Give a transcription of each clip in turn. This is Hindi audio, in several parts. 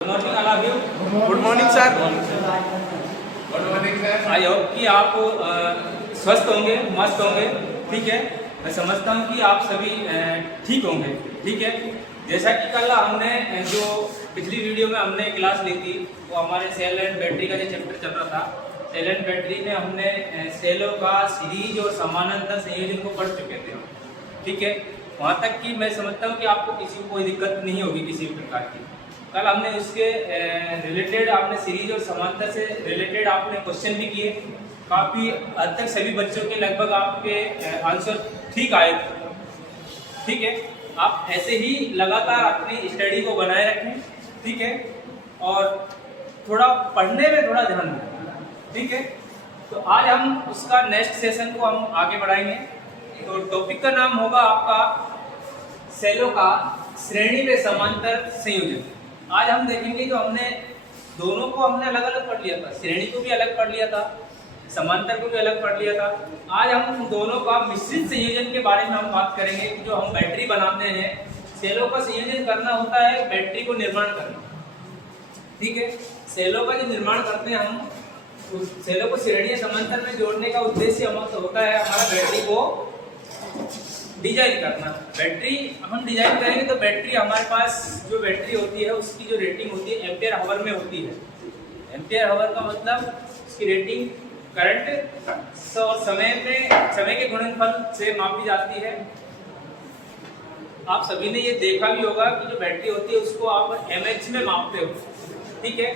Morning, I love you. Good morning sir. Good morning sir. I hope कि आप स्वस्थ होंगे, मस्त होंगे। ठीक है, मैं समझता हूँ कि आप सभी ठीक होंगे। ठीक है, जैसा कि कल हमने जो पिछली वीडियो में हमने क्लास ली थी, वो हमारे सेल एंड बैटरी का जो चैप्टर चल रहा था। सेल एंड बैटरी में हमने सेलों का सीरीज और समानांतर संयोजन को पढ़ चुके थे। ठीक है, वहाँ तक कि मैं समझता हूँ कि आपको किसी को कोई दिक्कत नहीं होगी किसी भी प्रकार की। कल हमने उसके रिलेटेड आपने सीरीज और समांतर से रिलेटेड आपने क्वेश्चन भी किए। काफ़ी हद तक सभी बच्चों के लगभग आपके आंसर ठीक आए थे। ठीक है, आप ऐसे ही लगातार अपनी स्टडी को बनाए रखें। ठीक है, और थोड़ा पढ़ने में थोड़ा ध्यान दें। ठीक है, तो आज हम उसका नेक्स्ट सेशन को हम आगे बढ़ाएंगे। तो टॉपिक का नाम होगा आपका सेलों का श्रेणी में समांतर संयोजन। आज हम देखेंगे जो हमने दोनों को हमने अलग अलग पढ़ लिया था, श्रेणी को भी अलग पढ़ लिया था, समांतर को भी अलग पढ़ लिया था। आज हम उन दोनों का मिश्रित संयोजन के बारे में हम बात करेंगे कि जो हम बैटरी बनाते हैं, सेलों का संयोजन करना होता है बैटरी को निर्माण करना। ठीक है, सेलों का जो निर्माण करते हैं हम, उस सेलों को श्रेणी समांतर में जोड़ने का उद्देश्य होता है हमारा बैटरी को डिजाइन करना। बैटरी हम डिजाइन करेंगे तो बैटरी हमारे पास जो बैटरी होती है उसकी जो रेटिंग होती है एम्पियर आवर में होती है। एम्पियर आवर का मतलब उसकी रेटिंग करंट और समय के गुणनफल से मापी जाती है। आप सभी ने ये देखा भी होगा कि जो बैटरी होती है उसको आप mAh में मापते हो। ठीक है,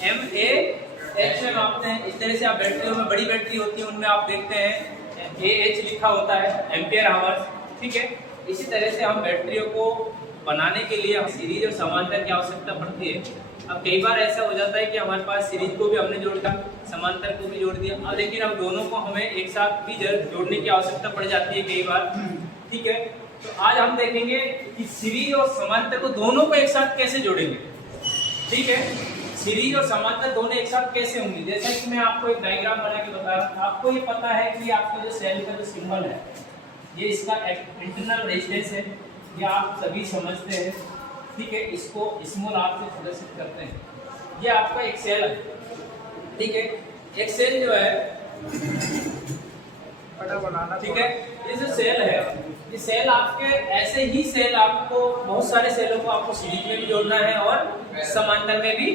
mAh में मापते हैं। इस तरह से आप बैटरियों में, बड़ी बैटरी होती है उनमें आप देखते हैं AH लिखा होता है, एम्पियर आवर। ठीक है, इसी तरह से हम बैटरियों को बनाने के लिए हम सीरीज और समांतर की आवश्यकता पड़ती है। अब कई बार ऐसा हो जाता है कि हमारे पास सीरीज को भी हमने जोड़ दिया, समांतर को भी जोड़ दिया, और लेकिन अब दोनों को हमें एक साथ भी जोड़ने की आवश्यकता पड़ जाती है कई बार। ठीक है, तो आज हम देखेंगे कि सीरीज और समांतर को दोनों को एक साथ कैसे जोड़ेंगे। ठीक है, सीरीज और समांतर दोनों एक साथ कैसे होंगे। जैसा कि मैं आपको एक डायग्राम बना के बता रहा हूँ। आपको ये पता है कि आपका जो सेल का जो सिंबल है, ये इसका इंटरनल रेजिस्टेंस है, ये आप सभी समझते हैं। ठीक है, इसको स्मॉल आर से प्रदर्शित करते हैं। ये आपका एक सेल है। ठीक है, एक सेल जो है, ठीक है, ये जो सेल है, ये सेल आपके ऐसे ही सेल आपको बहुत सारे सेलों को आपको सीरीज में भी जोड़ना है और समांतर में भी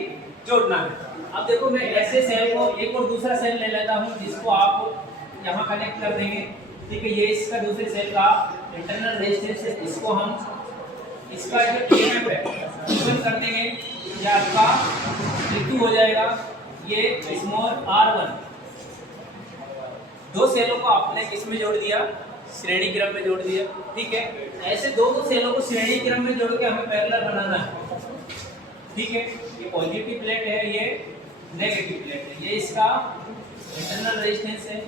जोड़ना है। अब देखो, मैं ऐसे सेल को एक और दूसरा सेल ले लेता हूँ जिसको आप यहाँ कनेक्ट कर देंगे। ठीक है, ये इसका दूसरे सेल का इंटरनल रेजिस्टेंस है, इसको हम इसका जो EMF है इक्वल कर देंगे, ये आपका E2 हो जाएगा, ये स्मॉल R1। दो सेलों को आपने किसमें जोड़ दिया, श्रेणी क्रम में जोड़ दिया। ठीक है, ऐसे दो सेलों को श्रेणी क्रम में जोड़ के हमें पैरेलल बनाना है। ठीक है, ये पॉजिटिव प्लेट है, ये नेगेटिव प्लेट है, ये इसका इंटरनल रेजिस्टेंस है।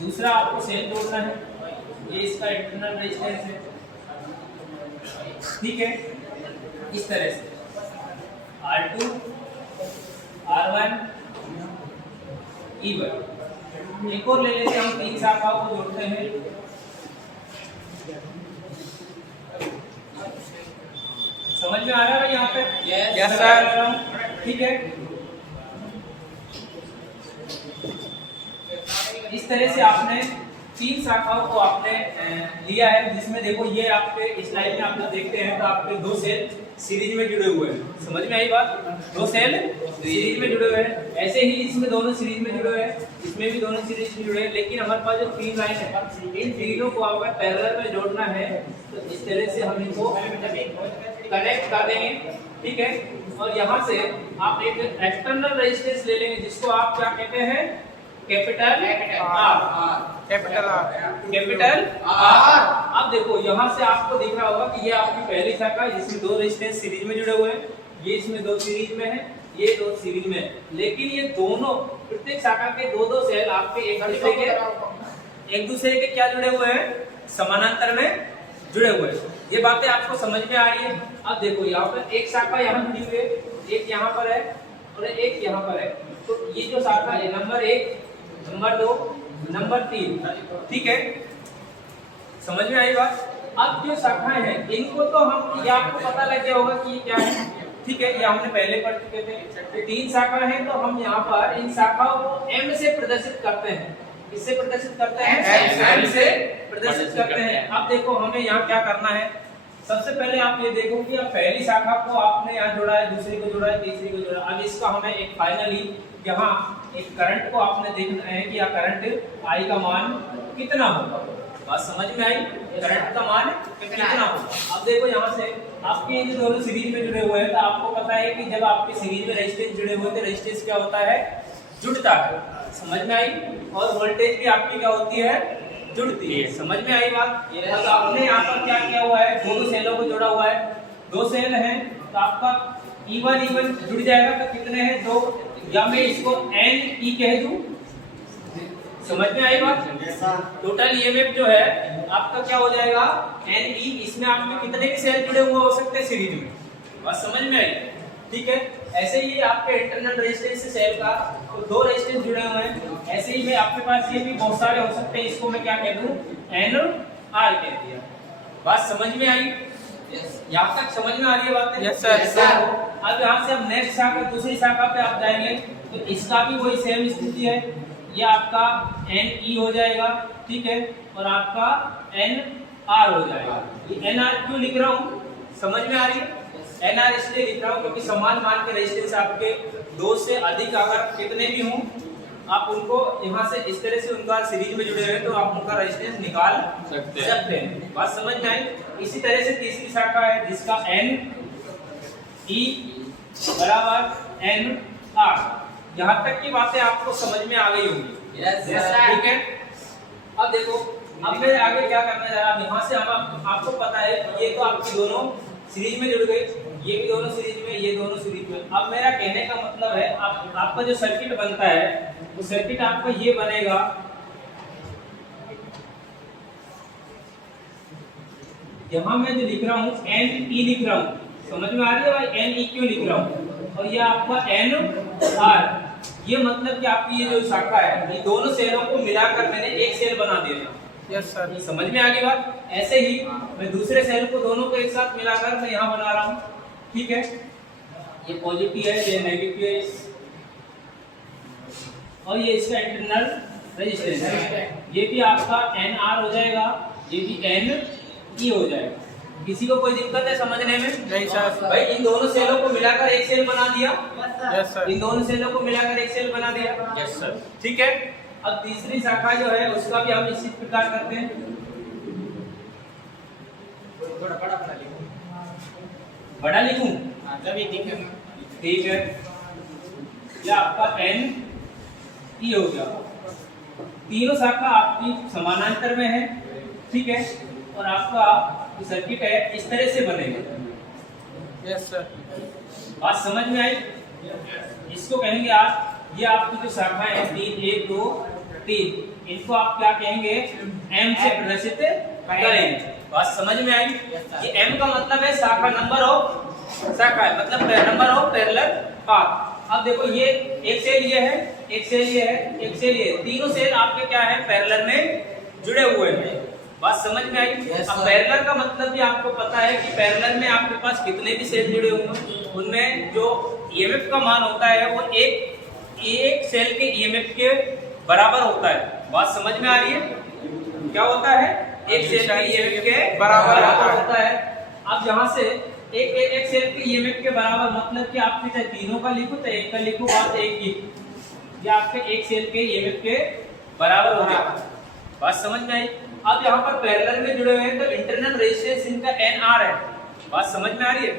दूसरा आपको सेल जोड़ना है, ये इसका इंटरनल रेजिस्टेंस है। ठीक है, इस तरह से R2 R1 E1। एक और ले लेते हैं, हम तीन शाखाओं को जोड़ते हैं। समझ में आ रहा है यहाँ पे? Yes sir. ठीक है, इस तरह से आपने तीन शाखाओं को आपने लिया है, जिसमें देखो ये आपके स्लाइड में आप देखते हैं तो आपके दो सेल सीरीज में जुड़े हुए हैं। समझ में आई बात? दो सेल सीरीज में जुड़े हुए हैं। ऐसे ही इसमें दोनों सीरीज में जुड़े हुए हैं, इसमें भी दोनों सीरीज में जुड़े हैं। लेकिन हमारे पास जो तीन लाइन है, इन तीनों को अगर पैरेलल में जोड़ना है तो इस तरह से हम इनको कनेक्ट कर देंगे। ठीक है, और यहाँ से आप एक एक्सटर्नल रेजिस्टेंस ले लेंगे जिसको आप क्या कहते हैं, कैपिटल आर। अब देखो, यहाँ से आपको दिख रहा होगा कि ये आपकी पहली शाखा है जिसमें दो रेजिस्टेंस सीरीज में जुड़े हुए हैं, ये इसमें दो सीरीज में है, ये दो सीरीज में है। लेकिन ये दोनों प्रत्येक शाखा के दो दो सेल आपके एक दूसरे के क्या जुड़े हुए हैं, समानांतर में जुड़े हुए हैं। ये बातें आपको समझ में आ रही है? अब देखो, यहाँ पर एक शाखा यहाँ जुड़ी हुई है, एक यहाँ पर है और एक यहाँ पर है। तो ये जो शाखा है, नंबर 1, नंबर 2, नंबर 3। ठीक है, समझ में आई बात? अब जो शाखाएं हैं इनको तो हम, ये आपको पता लग गया होगा कि ये क्या है, ठीक है, ये हमने पहले पढ़ चुके थे। तो 3 शाखा है, तो हम यहाँ पर इन शाखाओं को m से प्रदर्शित करते हैं। किससे प्रदर्शित करते हैं? m से प्रदर्शित करते हैं। अब देखो हमें यहाँ क्या करना है। सबसे पहले आप ये देखो कि अब पहली शाखा को आपने यहाँ जोड़ा है, दूसरी को जोड़ा है, तीसरी को जोड़ा। अब इसका हमें एक फाइनली यहाँ एक करंट को आपने देखना है कि यह करंट I का मान कितना होगा। बात समझ में आई? करंट का मान कितना होगा। अब देखो यहाँ से आपके ये दोनों सीरीज में जुड़े हुए हैं, तो आपको पता है कि जब आपके सीरीज में रेजिस्टेंस जुड़े हुए थे, रेजिस्टेंस क्या होता है? जुड़ता है। समझ में आई? और वोल्टेज भी आपकी क्या होती है? जुड़ती है। समझ में आई बात? तो आपने यहाँ पर क्या किया हुआ है? दोनों सेलों को जोड़ा हुआ है। 2 सेल हैं, तो आपका E1 जुड़ जाएगा। तो कितने हैं? 2। या मैं इसको NE कह दूं। समझ में आई बात? टोटल EMF जो है आपका क्या हो जाएगा? NE। इसमें आपके कितने भी सेल जुड़े हुए हो सकते हैं सीरीज में। बात समझ में आई? ठीक है। ऐसे ही आपके इंटरनल रेजिस्टेंस से सेल का तो 2 रेजिस्टेंस जुड़े हुए हैं। ऐसे ही मैं आपके पास ये भी बहुत सारे हो सकते हैं, इसको मैं क्या कह दूं? NR कह दिया। बात समझ में आई? यहाँ तक समझ में आ रही है बात? Yes sir. अब यहाँ से हम नेक्स्ट शाखा, दूसरी शाखा पे आप जाएंगे, तो इसका भी वही सेम स्थिति है। ये आपका NE हो जाएगा, ठीक है, और आपका NR हो जाएगा। ये NR क्यों लिख रहा हूँ? समझ में आ रही है? NR इसलिए लिख रहा हूँ क्योंकि समान मान के रेजिस्टेंस आपके 2 से अधिक अगर कितने भी हों, आप उनको यहाँ से इस तरह से उनका सीरीज में जुड़े हुए, तो आप उनका रेजिस्टेंस निकाल सकते हैं। बात समझ में आई? इसी तरह से तीसरी शाखा है जिसका NE बराबर NR। यहाँ तक की बातें आपको समझ में आ गई होंगी। ठीक है। अब देखो, अब मैं आगे क्या करना जा रहा हूँ। यहाँ से हम आपको पता है ये तो आपकी दोनों सीरीज में जुड़ गए, ये भी दोनों सीरीज में, ये दोनों सीरीज में। अब मेरा कहने का मतलब है आपका जो सर्किट बनता है, वो सर्किट आपका ये बनेगा। यहाँ मैं जो लिख रहा हूँ NE लिख रहा हूँ। समझ में आ रही है भाई? NE क्यों लिख रहा हूँ? और ये आपका NR। ये मतलब कि आपकी ये जो शाखा है, ये दोनों सेलों को मिलाकर मैंने एक सेल बना दिया। Yes sir. समझ में आ गई बात? ऐसे ही मैं दूसरे सेल को दोनों को एक साथ मिलाकर मैं यहाँ बना रहा हूँ। ठीक है, ये पॉजिटिव है, ये नेगेटिव है, और ये इसका इंटरनल रेजिस्टेंस है। ये भी आपका NR हो जाएगा, ये भी NE हो जाएगा। किसी को कोई दिक्कत है समझने में? नहीं सर। भाई इन दोनों सेलों को मिलाकर एक सेल बना दिया। Yes sir. इन दोनों सेलों को मिलाकर एक सेल बना दिया। Yes sir. ठीक है। अब तीसरी शाखा जो है उसका भी हम इसी प्रकार करते हैं। बड़ा लिखूं? ठीक है, ये आपका NE हो गया। तीनों शाखा आपकी समानांतर में है, ठीक है, और आपका सर्किट है इस तरह से बनेगा। Yes sir. बात समझ में आई? इसको कहेंगे आप, ये आपकी जो शाखाएं हैं 3, 1, 2, 3, इनको आप क्या कहेंगे? M से प्रदर्शित करेंगे। बात समझ में आई? ये M का मतलब है शाखा, नंबर ऑफ शाखा है, मतलब नंबर ऑफ पैरेलल पाथ। अब देखो ये एक सेल ये है, एक सेल ये है, एक सेल ये है, तीनों सेल आपके क्या है? पैरेलल में जुड़े हुए हैं। बात समझ में आई? अब पैरेलल का मतलब भी आपको पता है कि पैरेलल में आपके पास कितने भी सेल जुड़े हुए हैं, उनमें जो EMF का मान होता है वो एक सेल के EMF के बराबर होता है। बात समझ में आ रही है? क्या होता है? एक सेल के EMF के बराबर होता है। अब यहाँ से एक सेल के EMF के बराबर मतलब कि आपके चाहे तीनों का लिखो तो एक का लिखो, बात एक ही, ये आपके एक सेल के EMF के बराबर हो गया। बात समझ में आई? अब यहाँ पर पैरेलल में जुड़े हुए हैं, तो इंटरनल रेजिस्टेंस इनका NR है। बात समझ में आ रही है?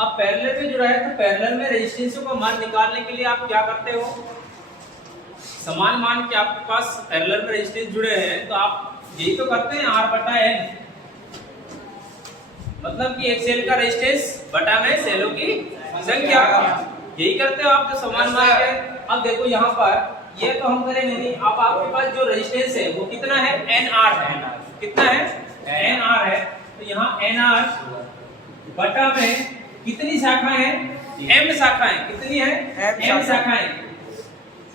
अब पैरेलल में जुड़ा है, तो पैरेलल में रेजिस्टेंस का मान निकालने के लिए आप क्या करते हो? समान मान के आपके पास पैरेलल में रेजिस्टेंस जुड़े हैं, तो आप यही तो करते हैं, R/N। मतलब कि एक सेल का रेजिस्टेंस बटा में सेलों की संख्या, यही करते हो आप, तो समान मान के। अब देखो यहाँ पर ये तो हम करेंगे नहीं। अब आपके पास जो रेजिस्टेंस है वो कितना है? NR है। कितना है? NR है। तो यहाँ NR बटा में कितनी शाखाएं हैं? M शाखाएं। कितनी है? M शाखाएं।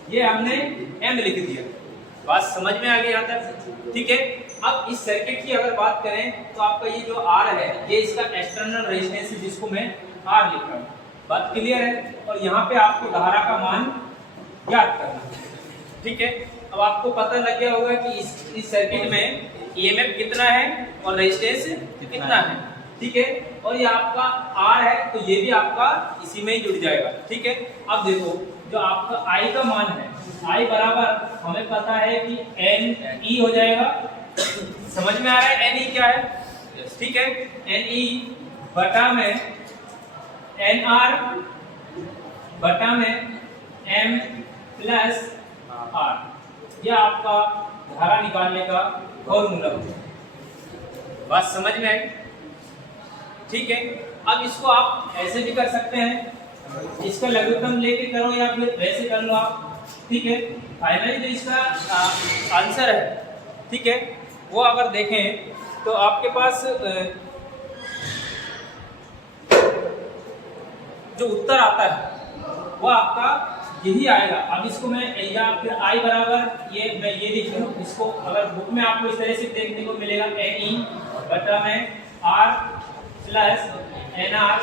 ये हमने M लिख दिया। बात समझ में आ गई यहाँ तक? ठीक है। अब इस सर्किट की अगर बात करें तो आपका ये जो R है ये इसका एक्सटर्नल रेजिस्टेंस है, जिसको मैं R लिख रहा हूँ। बात क्लियर है? और यहाँ पे आपको धारा का मान ज्ञात करना है, ठीक है। अब आपको पता लग गया होगा कि इस सर्किट में EMF कितना है और रेजिस्टेंस कितना है, ठीक है। और ये आपका R है तो ये भी आपका इसी में ही जुड़ जाएगा, ठीक है। अब देखो जो आपका I का मान है, I बराबर हमें पता है कि NE हो जाएगा। समझ में आ रहा है NE क्या है? ठीक है, NE बटा में NR बटा में M प्लस R, यह आपका धारा निकालने का फॉर्मूला है। बात समझ में आई? ठीक है। अब इसको आप ऐसे भी कर सकते हैं, इसका लघुत्तम लेके करो या फिर वैसे कर लो आप, ठीक है। फाइनली जो इसका आंसर है, ठीक है, वो अगर देखें तो आपके पास जो उत्तर आता है वो आपका यही आएगा। अब इसको मैं या फिर I बराबर मैं ये लिख लूँ, इसको अगर बुक में आपको इस तरह से देखने को मिलेगा NE बटा में R प्लस NR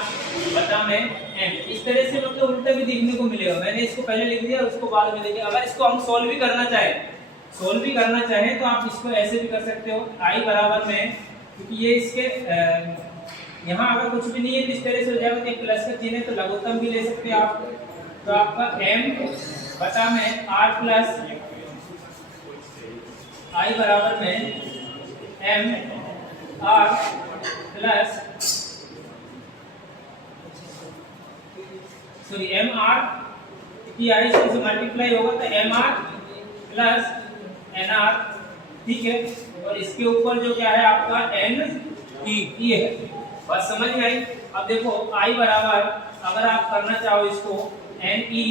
बटा में M, इस तरह से मतलब उल्टा भी देखने को मिलेगा। मैंने इसको पहले लिख दिया, उसको बाद में देखिए। अगर इसको हम सोल्व भी करना चाहें तो आप इसको ऐसे भी कर सकते हो, I बराबर में, क्योंकि ये इसके यहाँ अगर कुछ भी नहीं है तो इस तरह से हो जाएगा, एक प्लस का चिन्ह है तो लघुत्तम भी ले सकते हैं आप। तो आपका M बटा में R प्लस I बराबर में M R plus M R की I से मल्टीप्लाई होगा तो M R plus N R, ठीक है। और इसके ऊपर जो क्या है आपका N E है। बस समझ में आई? अब देखो I बराबर अगर आप करना चाहो इसको NE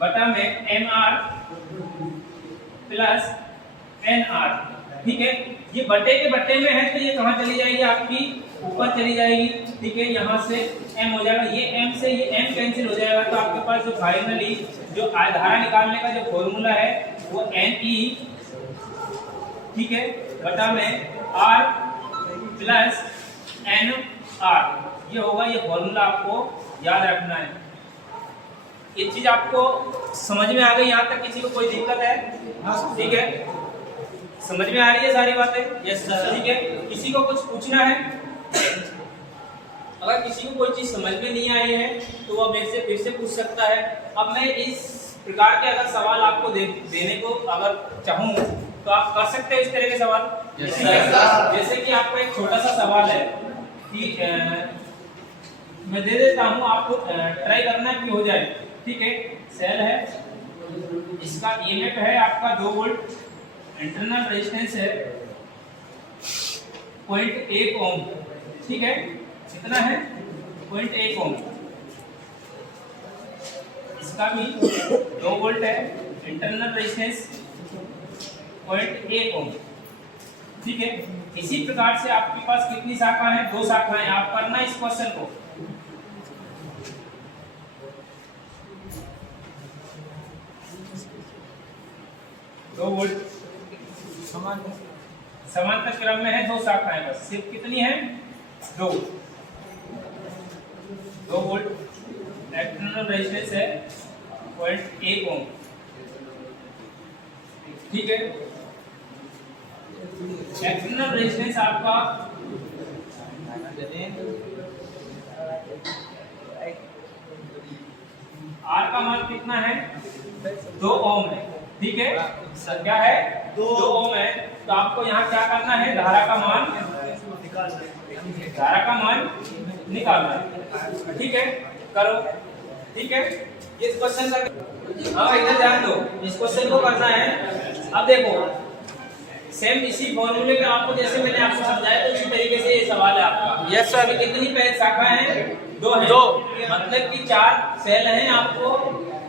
बटा में MR प्लस NR, ठीक है। ये बटे के बटे में है तो ये कहाँ चली जाएगी आपकी? ऊपर चली जाएगी, ठीक है। यहाँ से M हो जाएगा, ये M से ये M कैंसिल हो जाएगा, तो आपके पास जो फाइनली जो धारा निकालने का जो फॉर्मूला है वो NE, ठीक है, बटा में R प्लस NR, ये होगा। ये फॉर्मूला आपको याद रखना है। ये चीज आपको समझ में आ गई? यहाँ तक किसी को कोई दिक्कत है? ठीक है, समझ में आ रही है सारी बातें? यस सर, ठीक है। किसी को कुछ पूछना है? अगर किसी को कोई चीज समझ में नहीं आई है तो वो मेरे से फिर से पूछ सकता है। अब मैं इस प्रकार के अगर सवाल आपको देने को अगर चाहूँ तो आप कर सकते हैं इस तरह के सवाल। जैसे कि आपका एक छोटा सा सवाल है कि मैं दे देता हूँ, आपको ट्राई करना कि हो जाए, ठीक है। सेल है, इसका EMF है आपका 2 वोल्ट, इंटरनल रेजिस्टेंस है 0.1 ओम, ठीक है। कितना है? 0.1 ओम। इसका भी 2 वोल्ट है, इंटरनल रेजिस्टेंस 0.1 ओम, ठीक है। इसी प्रकार से आपके पास कितनी शाखा है? 2 शाखाएं। आप करना इस क्वेश्चन को। दो वोल्ट समांतर क्रम में है, 2 शाखाएं, बस सिर्फ कितनी है? 2 वोल्ट, एक्सटर्नल रेजिस्टेंस है 0.1 ओम, ठीक है। एक्सटर्नल रेजिस्टेंस आपका R का मान कितना है? 2 ओम है, ठीक है। क्या है? 2 ओम है। तो आपको यहाँ क्या करना है? धारा का मान निकालना है, ठीक है। करो, ठीक है। इस क्वेश्चन का हाँ इधर ध्यान दो, इस क्वेश्चन को करना है। अब देखो सेम इसी फॉर्मूले में आपको जैसे मैंने आपको समझाया तो इसी तरीके से ये सवाल है आपका। Yes sir. कितनी शाखाएं हैं? 2 हैं। 2 मतलब कि 4 सेल हैं। आपको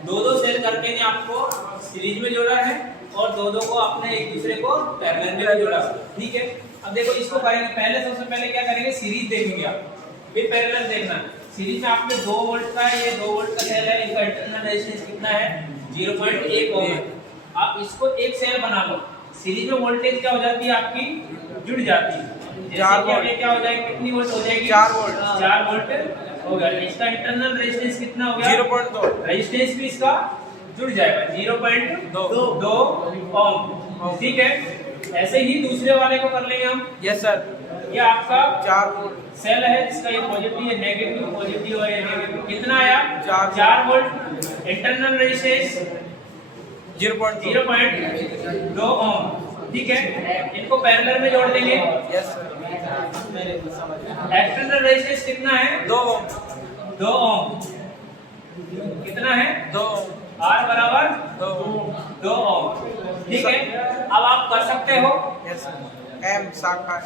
2-2 सेल करके ने आपको सीरीज में जोड़ा है और 2-2 को अपने एक दूसरे को पैरेलल में जोड़ा, ठीक है। अब देखो इसको करेंगे, पहले सबसे पहले क्या करेंगे? सीरीज देखेंगे आप, फिर पैरेलल देखना। सीरीज में आपके 2 वोल्ट का, ये 2 वोल्ट का सेल है, इनका इंटरनल रेजिस्टेंस कितना है? 0.1 ओम है। आप इसको एक सेल बना लो, सीरीज में वोल्टेज क्या हो जाती है आपकी, जुड़ जाती है। जैसे 4 कि वोल्ट। आगे क्या हो जाएगी, कितनी वोल्ट हो जाएगी, 4 वोल्ट। 4 वोल्ट हो गया। इसका इंटरनल रेजिस्टेंस कितना हो गया, 0.2। रेजिस्टेंस भी इसका जुड़ जाएगा 0.2 ओम। ठीक है, ऐसे ही दूसरे वाले को कर लेंगे हम। Yes sir. ये आपका 4 वोल्ट। सेल है जिसका ये पॉजिटिव है, नेगेटिव, पॉजिटिव है, नेगेटिव। कितना आया, 4 वोल्ट। इंटरनल रेजिस्टेंस 0.2 ओम। ठीक है, इनको पैरेलल में जोड़ देंगे। Yes sir. एक्सटर्नल रेजिस्टेंस कितना है, 2 ओम। कितना है, 2 R बराबर 2 ओम। ठीक है, अब आप कर सकते हो। Yes sir. एम शाखा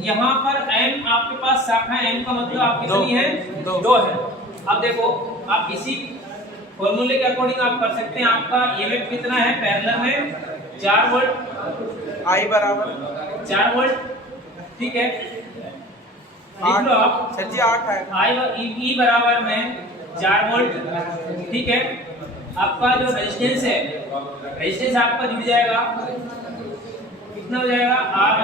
यहाँ पर M आपके पास शाखा है, M का मतलब आप कितनी है, 2 है। अब देखो, आप इसी फॉर्मूले के अकॉर्डिंग आप कर सकते हैं। आपका EMF कितना है, पैरेलल में 4 वोल्ट, आई बराबर 4 वोल्ट। ठीक है, लिख लो आप। सर जी 8 है। E बराबर में 4 वोल्ट। ठीक है, आपका जो रेजिस्टेंस है, रेजिस्टेंस आपका जुड़ जाएगा, कितना हो जाएगा, R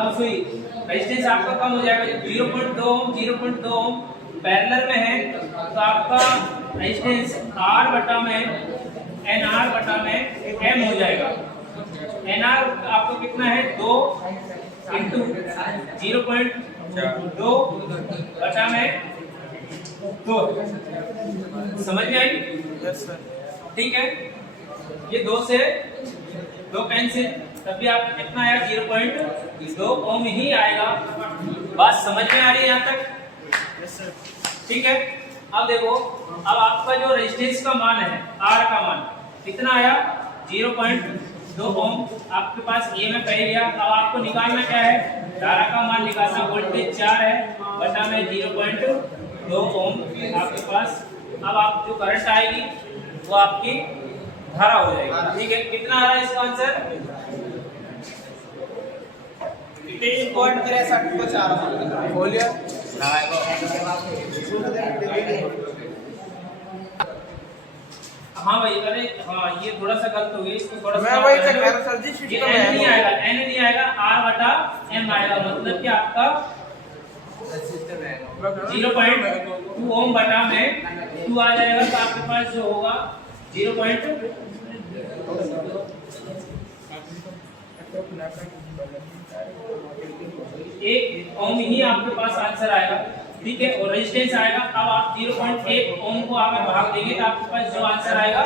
रेजिस्टेंस आपका कम हो जाएगा। 0.2 ओम पैरेलल में है, तो आपका रेजिस्टेंस R बटा में NR बटा में M हो जाएगा। NR आपको कितना है, 2 इंटू 0.2 बटा में 2। समझ में आई? Yes sir. ठीक है, ये 2 से 2 कैंसिल, तभी आपको कितना आया, 0.2 ओम ही आएगा। बात समझ में आ रही है यहाँ तक? Yes sir. ठीक है, अब देखो, अब आपका जो रेजिस्टेंस का मान है, R का मान कितना आया, 0.2 ओम। आपके पास EMF पहले गया। अब आपको निकालना क्या है, धारा का मान निकालना। वोल्टेज 4 है बटा में 0.2 ओम आपके पास। अब आप जो करंट आएगी वो आपकी धारा हो जाएगी। ठीक है, कितना आ रहा है इसका आंसर, 3.63 को 4 बोलिए। हाँ भाई, अरे हाँ, ये थोड़ा सा गलत हो गया, इसको थोड़ा मैं सा वही तो कह रहा सर जी, ये सिस्टम N नहीं है। आएगा, N नहीं आएगा, R बटा M आएगा। मतलब कि आपका 0.2 ओम बटा में 2 आ जाएगा। तो आपके पास जो होगा 0.2 1 ओम ही आपके पास आंसर आएगा। ठीक है, और रेजिस्टेंस आएगा। अब आप 0.1 ओम को आप भाग देंगे तो आपके पास जो आंसर आएगा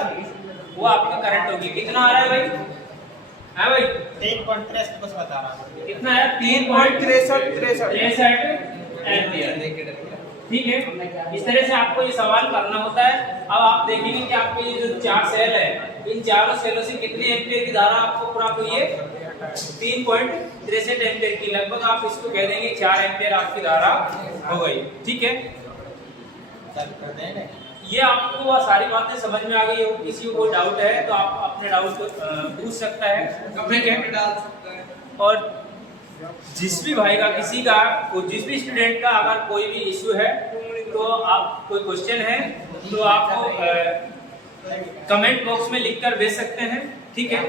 वो आपका करंट होगी। कितना आ रहा है भाई, है भाई, 3.63 बस बता रहा हूं। कितना है, 3.63 एम्पियर। ठीक है, इस तरह से आपको ये सवाल करना होता है। अब आप देखेंगे कि आपके ये जो 4 सेल है, इन चारों सेलों से कितने एम्पियर की धारा आपको प्राप्त हुई है, 3.63 एम्पियर की। लगभग आप इसको कह देंगे 4 एम्पियर आपकी धारा हो गई। ठीक है, ये आपको सारी बातें समझ में आ गई हो। किसी को कोई डाउट है तो आप अपने डाउट को पूछ सकता है। ठीक है, और जिस भी भाई का, किसी का, जिस भी स्टूडेंट का अगर कोई भी इश्यू है, तो आप कोई क्वेश्चन है तो आप कमेंट बॉक्स में लिखकर भेज सकते हैं। ठीक है,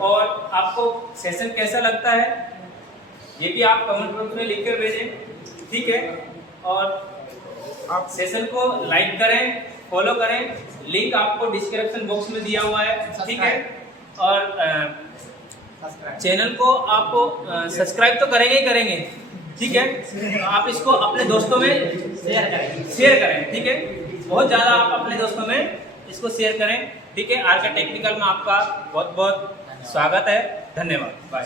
और आपको सेशन कैसा लगता है ये भी आप कमेंट बॉक्स में लिखकर भेजें। ठीक है, और आप सेशन को लाइक करें, फॉलो करें। लिंक आपको डिस्क्रिप्शन बॉक्स में दिया हुआ है। ठीक है, और चैनल को आप सब्सक्राइब तो करेंगे ही करेंगे। ठीक है, आप इसको अपने दोस्तों में शेयर करें। ठीक है, बहुत ज़्यादा आप अपने दोस्तों में इसको शेयर करें। ठीक है, आज का टेक्निकल में आपका बहुत बहुत स्वागत है। धन्यवाद, बाय।